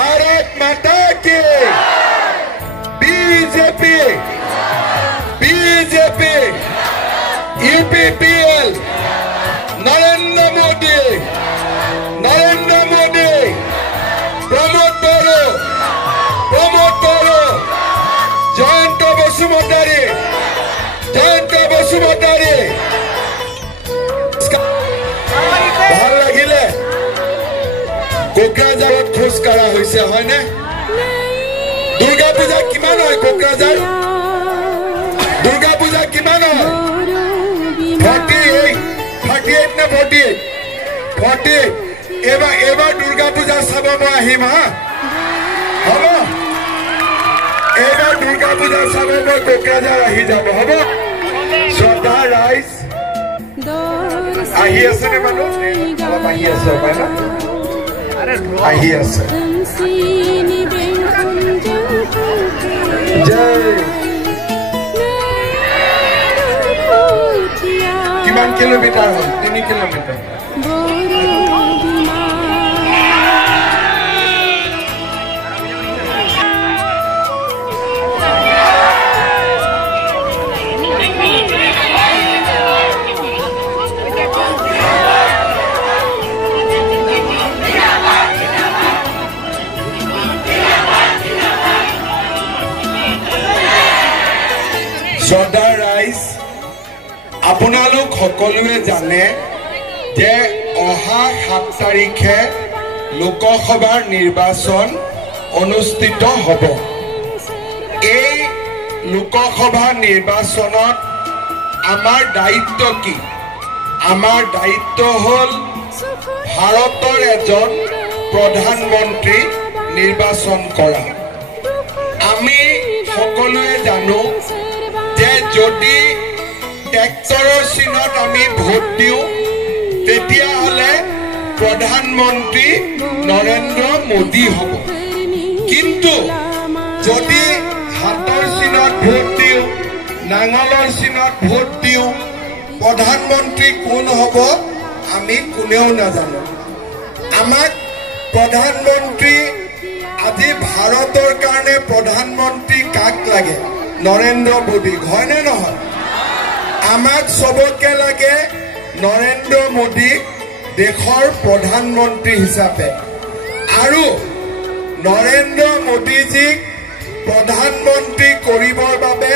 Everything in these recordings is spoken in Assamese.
भारत माता की BJP BJP UPPL Narendra Modi Pramod Boro Jayanta Basumatary ভাল লাগিলে কোকৰাঝাৰত খোজ কাঢ়া হৈছে হয়নে দুৰ্গা পূজা কিমান হয় কোকৰাঝাৰ দুৰ্গা পূজা কিমান হয় 38 না 48 এবাৰ দুৰ্গা পূজা চাব মই আহিম হা হ'ব এবাৰ দুৰ্গা পূজা চাব মই কোকৰাঝাৰ আহি যাব হ'ব শ্ৰদ্ধা ৰাইজ আহি আছে নে মানুহ অলপ আহি আছে পাইনা আহি আছে জয় কিমান কিলোমিটাৰ হ'ল 3 কিলোমিটাৰ শ্ৰদ্ধা ৰাইজ আপোনালোক সকলোৱে জানে যে অহা 7 তাৰিখে লোকসভাৰ নিৰ্বাচন অনুষ্ঠিত হ'ব এই লোকসভা নিৰ্বাচনত আমাৰ দায়িত্ব কি আমাৰ দায়িত্ব হ'ল ভাৰতৰ এজন প্ৰধানমন্ত্ৰী নিৰ্বাচন কৰা আমি সকলোৱে জানো যে যদি ট্ৰেক্টৰৰ চিনত আমি ভোট দিওঁ তেতিয়াহ'লে প্ৰধানমন্ত্ৰী নৰেন্দ্ৰ মোদী হ'ব কিন্তু যদি হাতৰ চিনত ভোট দিওঁ নাঙলৰ চিনত ভোট দিওঁ প্ৰধানমন্ত্ৰী কোন হ'ব আমি কোনেও নাজানো আমাক প্ৰধানমন্ত্ৰী আজি ভাৰতৰ কাৰণে প্ৰধানমন্ত্ৰী কাক লাগে নৰেন্দ্ৰ মোদী হয়নে নহয় আমাক সবকে লাগে নৰেন্দ্ৰ মোদী দেশৰ প্ৰধানমন্ত্ৰী হিচাপে আৰু নৰেন্দ্ৰ মোদীজীক প্ৰধানমন্ত্ৰী কৰিবৰ বাবে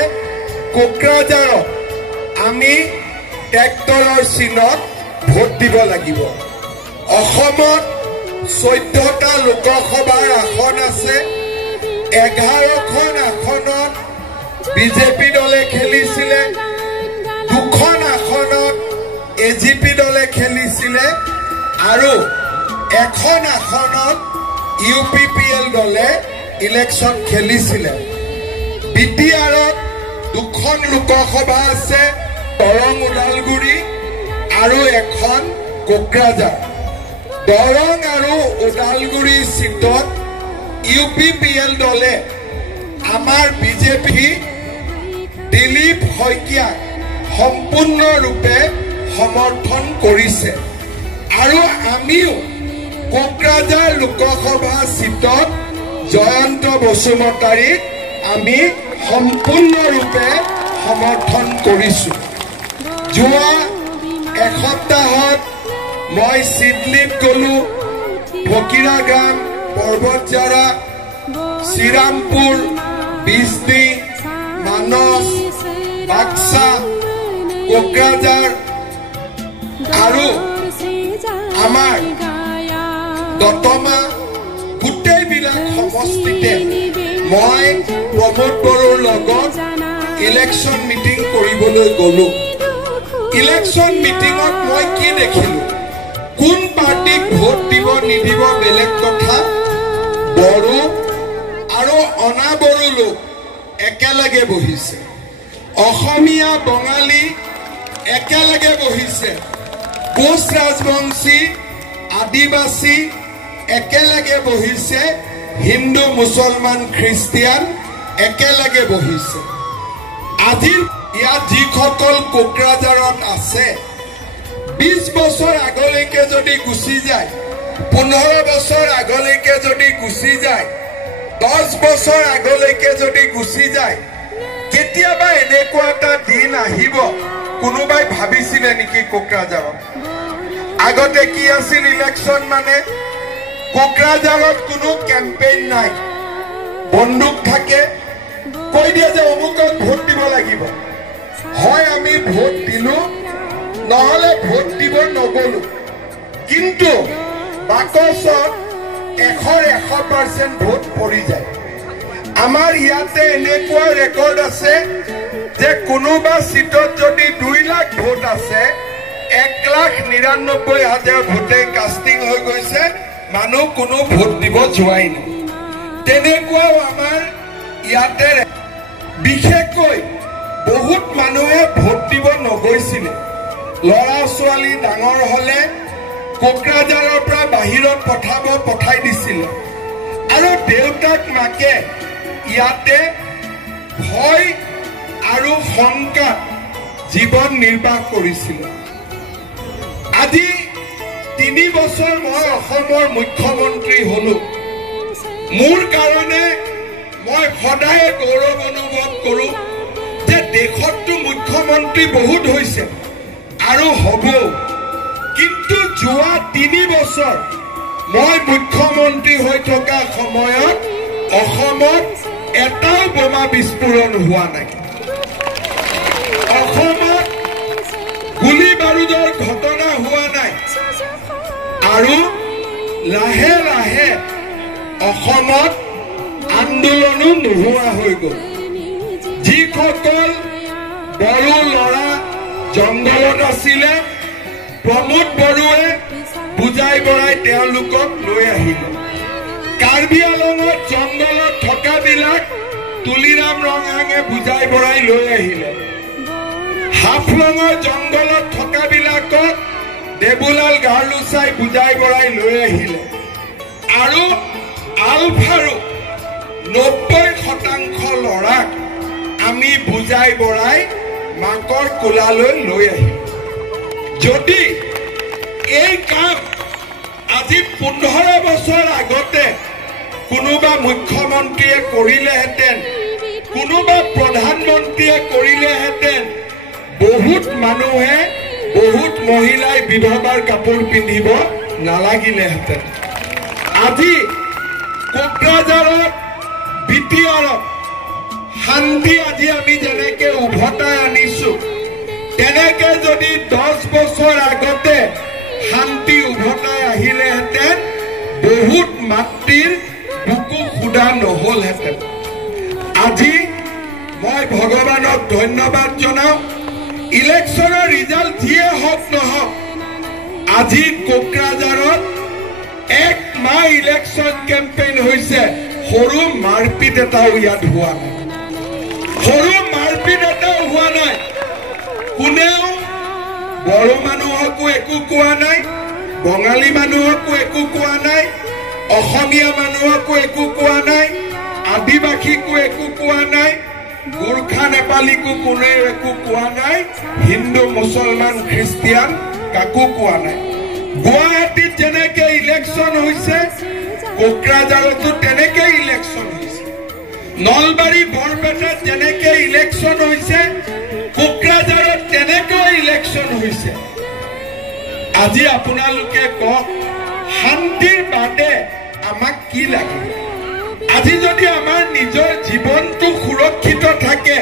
কোকৰাঝাৰত আমি ট্ৰেক্টৰৰ চিনত ভোট দিব লাগিব অসমত 14টা লোকসভাৰ আসন আছে 11খন আসনত বিজেপি দলে খেলিছিলে 2খন আসনত এজিপি দলে খেলিছিলে আৰু এখন আসনত ইউপিপিএল দলে ইলেকশন খেলিছিলে বিটিআৰত 2খন লোকসভা আছে দৰং ওদালগুৰি আৰু এখন কোকৰাঝাৰ দৰং আৰু ওদালগুৰি সিটত ইউপিপিএল দলে আমাৰ বিজেপি দিলীপ শইকীয়া সম্পূৰ্ণ ৰূপে সমৰ্থন কৰিছে আৰু আমিও কোকৰাঝাৰ লোকসভা সিটত জয়ন্ত বসুমতাৰীক আমি সম্পূৰ্ণ ৰূপে সমৰ্থন কৰিছো যোৱা এসপ্তাহত মই সিডলিত গলো ফকিৰা গ্ৰাম পৰ্বতজাৰা শ্ৰীৰামপুৰ বিজনী মানস বাক্সা কোকৰাঝাৰ আৰু আমাৰ দতমা গোটেইবিলাক সমষ্টিতে মই প্ৰমোদ বড়োৰ লগত ইলেকশন মিটিং কৰিবলৈ গলো ইলেকশন মিটিঙত মই কি দেখিলো কোন পাৰ্টিক ভোট দিব নিদিব বেলেগ কথা বড়ো আৰু অনা বড়ো লোক একেলগে বহিছে অসমীয়া বঙালী একেলগে বহিছে কোচ ৰাজবংশী আদিবাসী একেলগে বহিছে হিন্দু মুছলমান খ্ৰীষ্টিয়ান একেলগে বহিছে আজি ইয়াত যিসকল কোকৰাঝাৰত আছে 20 বছৰ আগলৈকে যদি গুচি যায় 15 বছৰ আগলৈকে যদি গুচি যায় 10 বছৰ আগলৈকে যদি গুচি যায় কেতিয়াবা এনেকুৱা এটা দিন আহিব কোনোবাই ভাবিছিলে নেকি কোকৰাঝাৰত আগতে কি আছিল ইলেকশন মানে কোকৰাঝাৰত কোনো কেম্পেইন নাই বন্দুক থাকে কৈ দিয়ে যে অমুকক ভোট দিব লাগিব হয় আমি ভোট দিলো নহলে ভোট দিব নগলো কিন্তু বাকচত 100% ভোট পৰি যায় আমাৰ ইয়াতে এনেকুৱা ৰেকৰ্ড আছে যে কোনোবা সিটত যদি 2 লাখ ভোট আছে 1,99,000 ভোটে কাস্টিং হৈ গৈছে মানুহ কোনো ভোট দিব যোৱাই নাই তেনেকুৱাও আমাৰ ইয়াতে বিশেষকৈ বহুত মানুহে ভোট দিব নগৈছিলে লৰা ছোৱালী ডাঙৰ হলে কোকৰাঝাৰৰ পৰা বাহিৰত পঠাই দিছিল আৰু দেউতাক মাকে ইয়াতে ভয় আৰু শংকা জীৱন নিৰ্বাহ কৰিছিল আজি 3 বছৰ মই অসমৰ মুখ্যমন্ত্ৰী হলো মোৰ কাৰণে মই সদায় গৌৰৱ অনুভৱ কৰো যে দেশতো মুখ্যমন্ত্ৰী বহুত হৈছে আৰু হ'ব কিন্তু যোৱা 3 বছৰ মই মুখ্যমন্ত্ৰী হৈ থকা সময়ত অসমত এটাও বোমা বিস্ফোৰণ হোৱা নাই অসমত গুলি বাৰুদৰ ঘটনা হোৱা নাই আৰু লাহে লাহে অসমত আন্দোলনো নোহোৱা হৈ গ'ল যিসকল বড়ো লৰা জংগলত আছিলে প্ৰমোদ বড়ুৱে বুজাই বৰাই তেওঁলোকক লৈ আহিলে কাৰ্বি আলঙত জংগলত থকা বিলাক তুলিৰাম ৰঙাঙে বুজাই বৰাই লৈ আহিলে হাফলঙৰ জংগলত থকা বিলাকক দেবুলাল গাৰ্লুচাই বুজাই বৰাই লৈ আহিলে আৰু আলফাৰু 90% লৰাক আমি বুজাই বৰাই মাকৰ কোলালৈ লৈ আহিলো যদি এই কাম আজি 15 বছৰ আগতে কোনোবা মুখ্যমন্ত্ৰীয়ে কৰিলেহেঁতেন কোনোবা প্ৰধানমন্ত্ৰীয়ে কৰিলেহেঁতেন বহুত মানুহে বহুত মহিলাই বিধৱাৰ কাপোৰ পিন্ধিব নালাগিলেহেঁতেন আজি কোকৰাঝাৰত বিটিআৰত শান্তি আজি আমি যেনেকে উভতাই আনিছো তেনেকে যদি 10 বছৰ আগতে শান্তি উভতাই আহিলেহেঁতেন বহুত মাতৃৰ বুকু খুদা নহলহেঁতেন আজি মই ভগৱানক ধন্যবাদ জনাও ইলেকশ্যনৰ ৰিজাল্ট যিয়ে হওক নহওক আজি কোকৰাঝাৰত 1 মাহ ইলেকশ্যন কেম্পেইন হৈছে সৰু মাৰপিট এটাও ইয়াত হোৱা নাই সৰু মাৰপিট এটাও হোৱা নাই কোনেও বড়ো মানুহকো একো কোৱা নাই বঙালী মানুহকো একো কোৱা নাই অসমীয়া মানুহকো একো কোৱা নাই আদিবাসীকো একো কোৱা নাই গোৰ্খা নেপালীকো কোনে একো কোৱা নাই হিন্দু মুছলমান খ্ৰীষ্টিয়ান কাকো কোৱা নাই গুৱাহাটীত যেনেকে ইলেকশ্যন হৈছে কোকৰাঝাৰতো তেনেকে ইলেকশ্যন হৈছে নলবাৰী বৰপেটাত যেনেকে ইলেকশ্যন হৈছে কোকৰাঝাৰত তেনেকৈ ইলেকশ্যন হৈছে আজি আপোনালোকে কওক শান্তিৰ বাদে আমাক কি লাগে আজি যদি আমাৰ নিজৰ জীৱনটো সুৰক্ষিত থাকে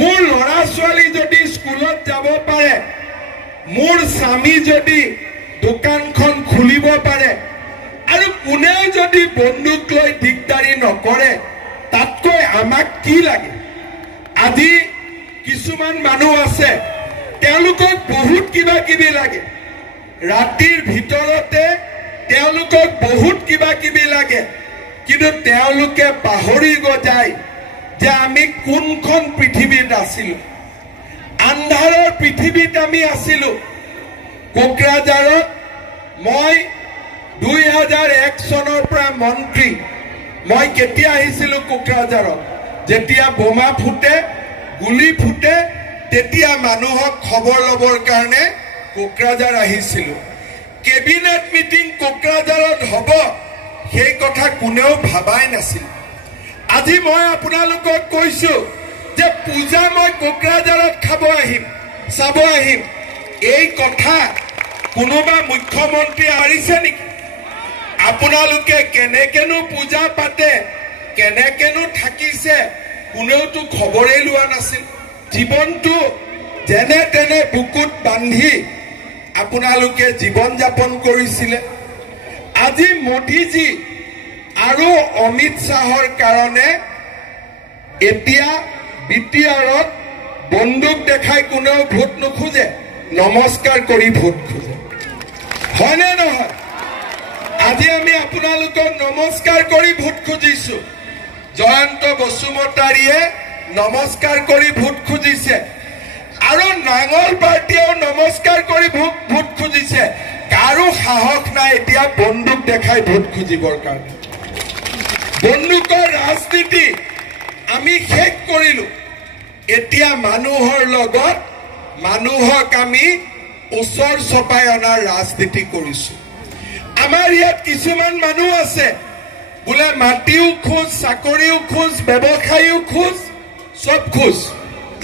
মোৰ লৰা ছোৱালী যদি স্কুলত যাব পাৰে মোৰ স্বামী যদি দোকানখন খুলিব পাৰে আৰু কোনেও যদি বন্দুক লৈ দিগদাৰি নকৰে তাতকৈ আমাক কি লাগে আজি কিছুমান মানুহ আছে তেওঁলোকক বহুত কিবা কিবি লাগে ৰাতিৰ ভিতৰতে তেওঁলোকক বহুত কিবা কিবি লাগে কিন্তু তেওঁলোকে পাহৰি যায় যে আমি কোনখন পৃথিৱীত আছিলো আন্ধাৰৰ পৃথিৱীত আমি আছিলো কোকৰাঝাৰত মই 2001 চনৰ পৰা মন্ত্ৰী মই কেতিয়া আহিছিলো কোকৰাঝাৰত যেতিয়া বোমা ফুটে গুলি ফুটে তেতিয়া মানুহক খবৰ লবৰ কাৰণে কোকৰাঝাৰ আহিছিলো কেবিনেট মিটিং কোকৰাঝাৰত হ'ব সেই কথা কোনেও ভাবাই নাছিল আজি মই আপোনালোকক কৈছো যে পূজা মই কোকৰাঝাৰত খাব আহিম চাব আহিম এই কথা কোনোবা মুখ্যমন্ত্ৰী আৰিছে নেকি আপোনালোকে কেনেকেনো পূজা পাতে কেনেকেনো থাকিছে কোনেওতো খবৰেই লোৱা নাছিল জীৱনটো যেনে তেনে বুকুত বান্ধি আপোনালোকে জীৱন যাপন কৰিছিলে আজি মোদীজী আৰু অমিত শাহৰ কাৰণে এতিয়া বিটিআৰত বন্দুক দেখাই কোনেও ভোট নোখোজে নমস্কাৰ কৰি ভোট খোজে হয়নে নহয় আজি আমি আপোনালোকক নমস্কাৰ কৰি ভোট খুজিছো জয়ন্ত বসুমতাৰীয়ে নমস্কাৰ কৰি ভোট খুজিছে আৰু নাঙল পাৰ্টিয়েও নমস্কাৰ কৰি ভোট খুজিছে কাৰো সাহস নাই এতিয়া বন্দুক দেখাই ভোট খুজিবৰ কাৰণে বন্দুকৰ ৰাজনীতি আমি শেষ কৰিলো এতিয়া মানুহৰ লগত মানুহক আমি ওচৰ চপাই অনাৰ ৰাজনীতি কৰিছো আমাৰ ইয়াত কিছুমান মানুহ আছে বোলে মাটিও খোজ চাকৰিও খোজ ব্যৱসায়ও খোজ সব খোজ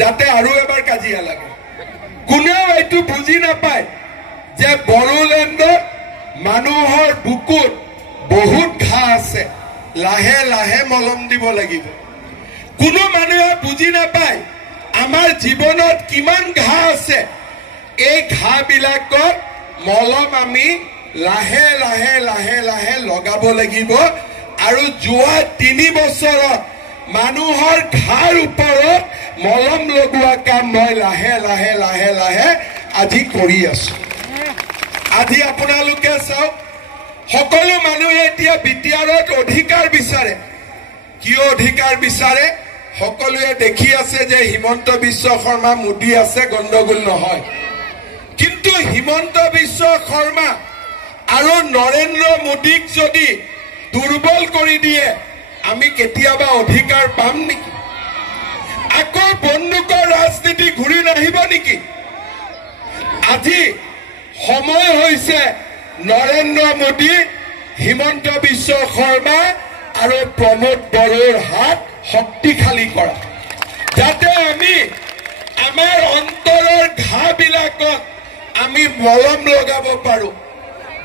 যাতে আৰু এবাৰ কাজিয়া লাগে কোনেও এইটো বুজি নাপায় যে বড়োলেণ্ডত মানুহৰ বুকুত বহুত ঘাঁ আছে লাহে লাহে মলম দিব লাগিব কোনো মানুহে বুজি নাপায় আমাৰ জীৱনত কিমান ঘাঁ আছে এই ঘাঁ বিলাকত মলম আমি লাহে লাহে লাহে লাহে লগাব লাগিব আৰু যোৱা 3 বছৰত মানুহৰ ঘাৰ ওপৰত মলম লগোৱা কাম মই লাহে লাহে লাহে লাহে আজি কৰি আছো আজি আপোনালোকে চাওক সকলো মানুহে এতিয়া বিটিআৰত অধিকাৰ বিচাৰে কিয় অধিকাৰ বিচাৰে সকলোৱে দেখি আছে যে হিমন্ত বিশ্ব শৰ্মা মোদী আছে গণ্ডগোল নহয় কিন্তু হিমন্ত বিশ্ব শৰ্মা আৰু নৰেন্দ্ৰ মোদীক যদি দুৰ্বল কৰি দিয়ে আমি কেতিয়াবা অধিকাৰ পাম নেকি আকৌ বন্দুকৰ ৰাজনীতি ঘূৰি নাহিব নেকি আজি সময় হৈছে নৰেন্দ্ৰ মোদী হিমন্ত বিশ্ব শৰ্মা আৰু প্ৰমোদ বড়োৰ হাত শক্তিশালী কৰা যাতে আমি আমাৰ অন্তৰৰ ঘাঁ বিলাকত আমি মলম লগাব পাৰো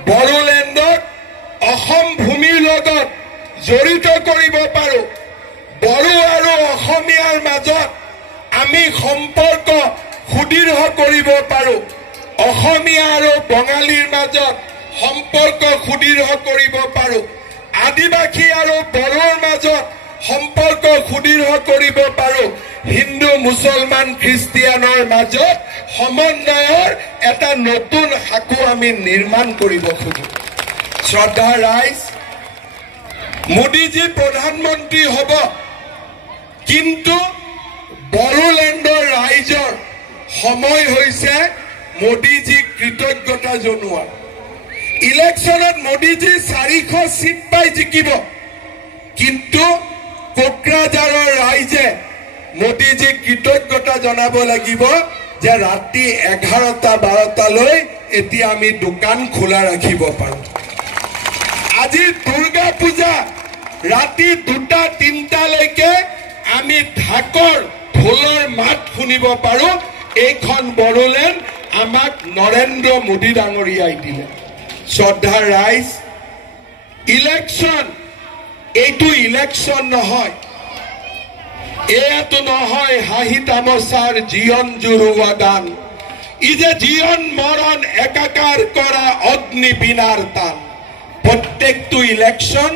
বড়োলেণ্ডক অসম ভূমিৰ লগত জড়িত কৰিব পাৰো বড়ো আৰু অসমীয়াৰ মাজত আমি সম্পৰ্ক সুদৃঢ় কৰিব পাৰো অসমীয়া আৰু বঙালীৰ মাজত সম্পৰ্ক সুদৃঢ় কৰিব পাৰো আদিবাসী আৰু বড়োৰ মাজত সম্পৰ্ক সুদৃঢ় কৰিব পাৰো হিন্দু মুছলমান খ্ৰীষ্টিয়ানৰ মাজত সমন্বয়ৰ এটা নতুন শাখা আমি নিৰ্মাণ কৰিব খোজো শ্ৰদ্ধা ৰাইজ মোদীজী প্ৰধানমন্ত্ৰী হ'ব কিন্তু বড়োলেণ্ডৰ ৰাইজৰ সময় হৈছে মোদীজীক কৃতজ্ঞতা জনোৱা ইলেকশ্যনত মোদীজী 400 সিট পাই জিকিব কিন্তু কোকৰাঝাৰৰ ৰাইজে মোদীজীক কৃতজ্ঞতা জনাব লাগিব যে ৰাতি 11টা-12টা লৈ এতিয়া আমি দোকান খোলা ৰাখিব পাৰো আজি দুৰ্গা পূজা ৰাতি 2টা-3টা লৈকে আমি ঢাকৰ ঢোলৰ মাত শুনিব পাৰো এইখন বড়োলেণ্ড আমাক নৰেন্দ্ৰ মোদী ডাঙৰীয়াই দিলে শ্ৰদ্ধা ৰাইজ ইলেকশ্যন এইটো ইলেকশ্যন নহয় এয়াতো নহয় হাঁহি তামচাৰ জীৱন জুৰুৱা গান ই যে জীৱন মৰণ একাকাৰ কৰা অগ্নি বিনাৰ টান প্ৰত্যেকটো ইলেকশ্যন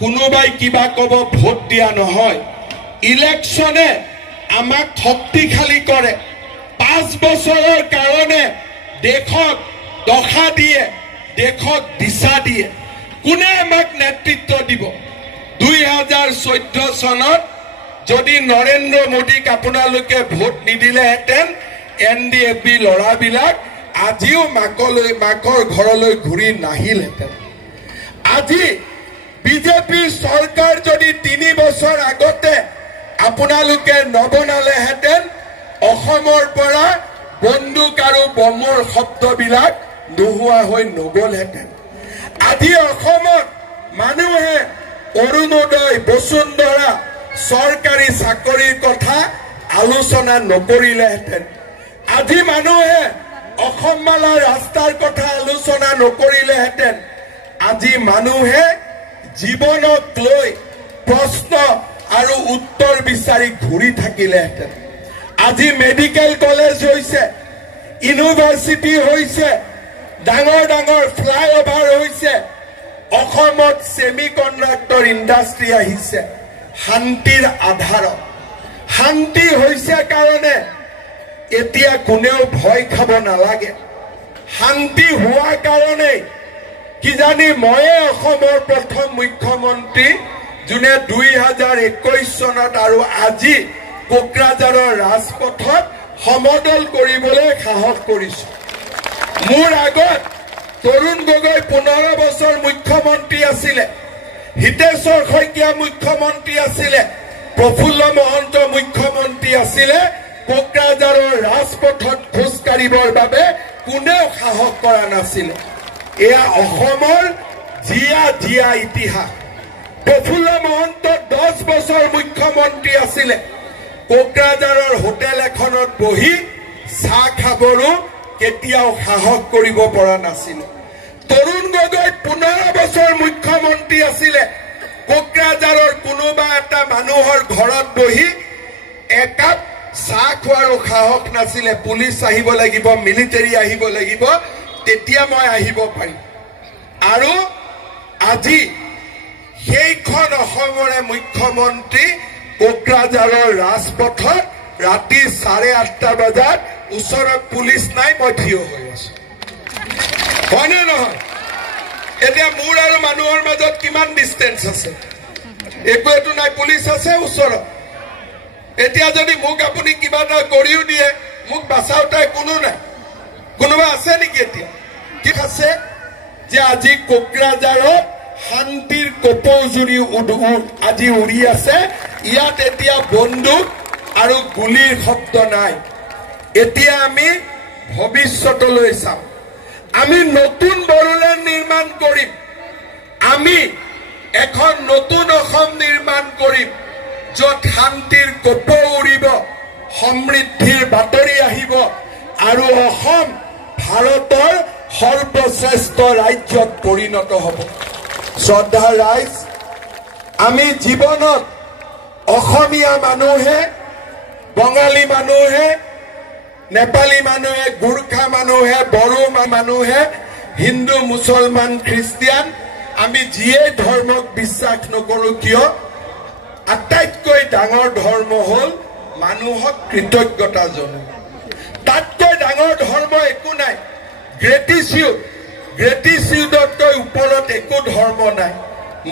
কোনোবাই কিবা ক'ব ভোট দিয়া নহয় ইলেকশ্যনে আমাক শক্তিশালী কৰে 5 বছৰৰ কাৰণে দেশক দখা দিয়ে দেশক দিশা দিয়ে কোনে আমাক নেতৃত্ব দিব 2014 চনত যদি নৰেন্দ্ৰ মোদীক আপোনালোকে ভোট নিদিলেহেঁতেন এনডিএফবি লৰাবিলাক আজিও মাকৰ ঘৰলৈ ঘূৰি নাহিলহেঁতেন আজি বিজেপি চৰকাৰ যদি 3 বছৰ আগতে আপোনালোকে নবনালেহেঁতেন অসমৰ পৰা বন্দুক আৰু বমৰ শব্দবিলাক নোহোৱা হৈ নগলহেঁতেন আজি অসমত মানুহে অৰুণোদয় বসুন্ধৰা চৰকাৰী চাকৰিৰ কথা আলোচনা নকৰিলেহেঁতেন আজি মানুহে অসম মালা ৰাস্তাৰ কথা আলোচনা নকৰিলেহেঁতেন আজি মানুহে জীৱনক লৈ প্ৰশ্ন আৰু উত্তৰ বিচাৰি ঘূৰি থাকিলেহেঁতেন আজি মেডিকেল কলেজ হৈছে ইউনিভাৰ্চিটি হৈছে ডাঙৰ ডাঙৰ ফ্লাইঅভাৰ হৈছে অসমত সেমিকন্ডাক্টৰ ইণ্ডাষ্ট্ৰি আহিছে শান্তিৰ আধাৰত শান্তি হৈছে কাৰণে এতিয়া কোনেও ভয় খাব নালাগে শান্তি হোৱা কাৰণে কিজানি ময়ে অসমৰ প্ৰথম মুখ্যমন্ত্ৰী যোনে 2021 চনত আৰু আজি কোকৰাঝাৰৰ ৰাজপথত সমদল কৰিবলৈ সাহস কৰিছো মোৰ আগত তৰুণ গগৈ 15 বছৰ মুখ্যমন্ত্ৰী আছিলে হিতেশ্বৰ শইকীয়া মুখ্যমন্ত্ৰী আছিলে প্ৰফুল্ল মহন্ত মুখ্যমন্ত্ৰী আছিলে কোকৰাঝাৰৰ ৰাজপথত খোজ কাঢ়িবৰ বাবে কোনেও সাহস কৰা নাছিলে এয়া অসমৰ জিয়া ইতিহাস প্ৰফুল্ল মহন্ত 10 বছৰ মুখ্যমন্ত্ৰী আছিলে কোকৰাঝাৰৰ হোটেল এখনত বহি চাহ খাবৰো কেতিয়াও সাহস কৰিব পৰা নাছিল তৰুণ গগৈ 15 বছৰ মুখ্যমন্ত্ৰী আছিলে কোকৰাঝাৰৰ কোনোবা এটা মানুহৰ ঘৰত বহি একাপ চাহ খোৱাৰো সাহস নাছিলে পুলিচ আহিব লাগিব মিলিটাৰী আহিব লাগিব তেতিয়া মই আহিব পাৰিম আৰু আজি সেইখন অসমৰে মুখ্যমন্ত্ৰী কোকৰাঝাৰৰ ৰাজপথত ৰাতি 8:30 বজাত ওচৰত পুলিচ নাই মই থিয় হৈ আছো হয়নে নহয় এতিয়া মোৰ আৰু মানুহৰ মাজত কিমান ডিস্টেন্স আছে একোটো নাই পুলিচ আছে ওচৰত এতিয়া যদি মোক আপুনি কিবা এটা কৰিও দিয়ে মোক বাঁচাওতাই কোনো নাই কোনোবা আছে নেকি এতিয়া কি আছে যে আজি কোকৰাঝাৰত শান্তিৰ কপৌজুৰি আজি উৰি আছে ইয়াত এতিয়া বন্দুক আৰু গুলিৰ শব্দ নাই এতিয়া আমি ভৱিষ্যতলৈ চাম আমি নতুন বড়োলেণ্ড নিৰ্মাণ কৰিম আমি এখন নতুন অসম নিৰ্মাণ কৰিম য'ত শান্তিৰ কপৌ উৰিব সমৃদ্ধিৰ বাতৰি আহিব আৰু অসম ভাৰতৰ সৰ্বশ্ৰেষ্ঠ ৰাজ্যত পৰিণত হ'ব শ্ৰদ্ধা ৰাইজ আমি জীৱনত অসমীয়া মানুহে বঙালী মানুহে নেপালী মানুহে গোৰ্খা মানুহে বড়ো মানুহে হিন্দু মুছলমান খ্ৰীষ্টিয়ান আমি যিয়ে ধৰ্মক বিশ্বাস নকৰো কিয় আটাইতকৈ ডাঙৰ ধৰ্ম হ'ল মানুহক কৃতজ্ঞতা জনোৱা তাতকৈ ডাঙৰ ধৰ্ম একো নাই গ্ৰেটিচিউডতকৈ ওপৰত একো ধৰ্ম নাই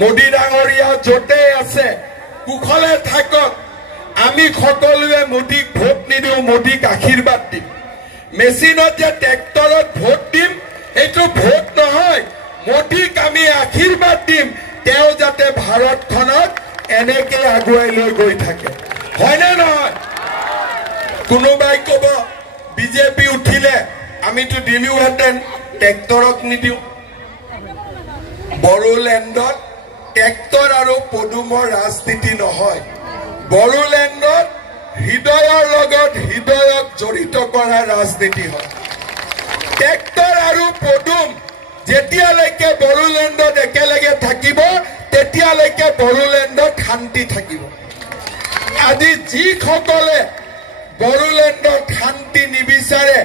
মোদী ডাঙৰীয়া য'তে আছে কুশলে থাকক আমি সকলোৱে মোদীক ভোট নিদিও মোদীক আশীৰ্বাদ দিম মেচিনত যে ট্ৰেক্টৰত ভোট দিম এইটো ভোট নহয় মোদীক আমি আশীৰ্বাদ দিম তেওঁ যাতে ভাৰতখনক এনেকে আগুৱাই লৈ গৈ থাকে হয়নে নহয় কোনোবাই ক'ব বিজেপি উঠিলে আমিতো দিলোহেঁতেন ট্ৰেক্টৰক নিদিও বড়োলেণ্ডত ট্ৰেক্টৰ আৰু পদুমৰ ৰাজনীতি নহয় বড়োলেণ্ডত হৃদয়ৰ লগত হৃদয়ক জড়িত কৰা ৰাজনীতি হয় ট্ৰেক্টৰ আৰু পদুম যেতিয়ালৈকে বড়োলেণ্ডত একেলগে থাকিব তেতিয়ালৈকে বড়োলেণ্ডত শান্তি থাকিব আজি যিসকলে বড়োলেণ্ডত শান্তি নিবিচাৰে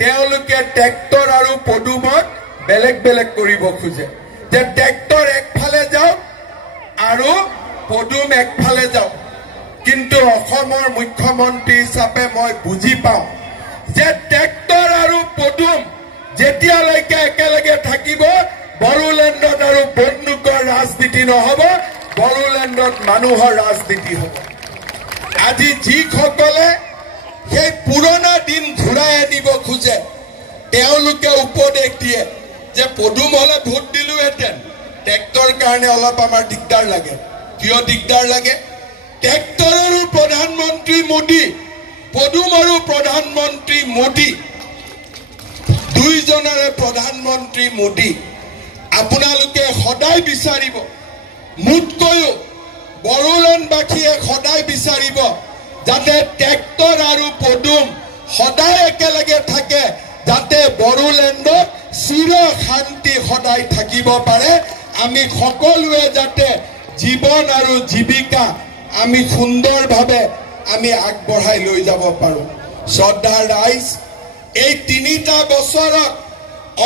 তেওঁলোকে ট্ৰেক্টৰ আৰু পদুমক বেলেগ বেলেগ কৰিব খোজে যে ট্ৰেক্টৰ একফালে যাওক আৰু পদুম একফালে যাওক কিন্তু অসমৰ মুখ্যমন্ত্ৰী হিচাপে মই বুজি পাওঁ যে ট্ৰেক্টৰ আৰু পদুম যেতিয়ালৈকে একেলগে থাকিব বড়োলেণ্ডত আৰু বন্দুকৰ ৰাজনীতি নহ'ব বড়োলেণ্ডত মানুহৰ ৰাজনীতি হ'ব আজি যিসকলে সেই পুৰণা দিন ঘূৰাই আনিব খোজে তেওঁলোকে উপদেশ দিয়ে যে পদুম হলে ভোট দিলোহেঁতেন ট্ৰেক্টৰ কাৰণে অলপ আমাৰ দিগদাৰ লাগে কিয় দিগদাৰ লাগে ট্ৰেক্টৰৰো প্ৰধানমন্ত্ৰী মোদী পদুমৰো প্ৰধানমন্ত্ৰী মোদী দুইজনৰে প্ৰধানমন্ত্ৰী মোদী আপোনালোকে সদায় বিচাৰিব মোতকৈও বড়োলেণ্ডবাসীয়ে সদায় বিচাৰিব যাতে ট্ৰেক্টৰ আৰু পদুম সদায় একেলগে থাকে, যাতে বড়োলেণ্ডত চিৰ শান্তি সদায় থাকিব পাৰে। আমি সকলোৱে যাতে জীৱন আৰু জীৱিকা আমি সুন্দৰভাৱে আমি আগবঢ়াই লৈ যাব পাৰোঁ। শ্ৰদ্ধাৰ ৰাইজ, এই 3টা বছৰত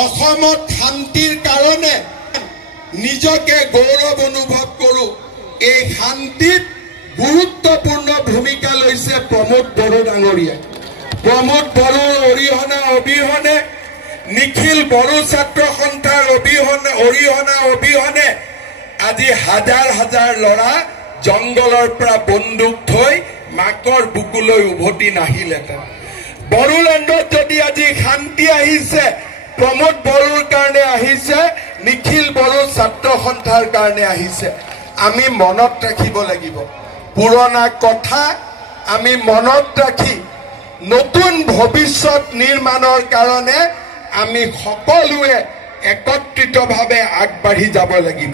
অসমত শান্তিৰ কাৰণে নিজকে গৌৰৱ অনুভৱ কৰোঁ। এই শান্তিত গুৰুত্বপূৰ্ণ ভূমিকা লৈছে প্ৰমোদ বড়ো ডাঙৰীয়াই। প্ৰমোদ বড়োৰ অৰিহণা অবিহনে, নিখিল বড়ো ছাত্ৰ সন্থাৰ অৰিহণা অবিহনে আজি হাজাৰ হাজাৰ ল'ৰা জংগলৰ পৰা বন্দুক থৈ মাকৰ বুকুলৈ উভতি নাহিলেহেঁতেন। বড়োলেণ্ডত যদি আজি শান্তি আহিছে, প্ৰমোদ বড়োৰ কাৰণে আহিছে, নিখিল বড়ো ছাত্ৰ সন্থাৰ কাৰণে আহিছে। আমি মনত ৰাখিব লাগিব পুৰণা কথা, আমি মনত ৰাখি নতুন ভৱিষ্যত নিৰ্মাণৰ কাৰণে আমি সকলোৱে একত্ৰিতভাৱে আগবাঢ়ি যাব লাগিব।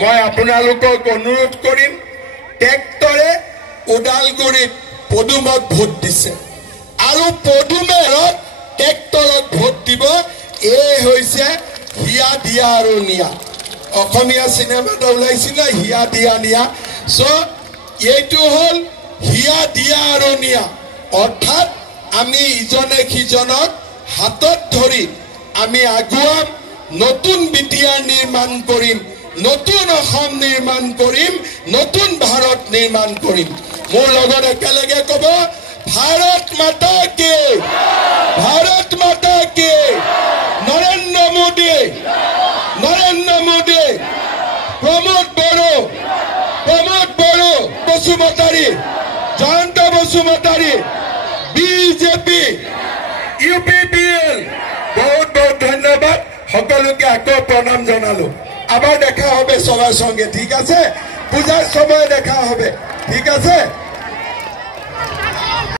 মই আপোনালোকক অনুৰোধ কৰিম, ট্ৰেক্টৰে ওদালগুৰিত পদুমক ভোট দিছে আৰু পদুমে ট্ৰেক্টৰক ভোট দিব। এই হৈছে হিয়া দিয়া আৰু নিয়া। অসমীয়া চিনেমা এটা ওলাইছিল না, হিয়া দিয়া নিয়া। চ' এইটো হ'ল হিয়া দিয়া আৰু নিয়া, অৰ্থাৎ আমি ইজনে সিজনক হাতত ধৰি আমি আগুৱাম, নতুন বিটিআৰ নিৰ্মাণ কৰিম, নতুন অসম নিৰ্মাণ কৰিম, নতুন ভাৰত নিৰ্মাণ কৰিম। মোৰ লগত একেলগে ক'ব, ভাৰত মাতা কি, ভাৰত মাতা কি, নৰেন্দ্ৰ মোদী, নৰেন্দ্ৰ মোদী, প্ৰমোদ বড়ো, প্ৰমোদ বড়ো বসুমতাৰী, জয়ন্ত বসুমতাৰী, বিজেপি, UPPL। বহুত বহুত ধন্যবাদ, সকলোকে আকৌ প্ৰণাম জনালো। আবাৰ দেখা হবে সবাৰ সঙ্গে, ঠিক আছে? পূজাৰ সময় দেখা হবে, ঠিক আছে?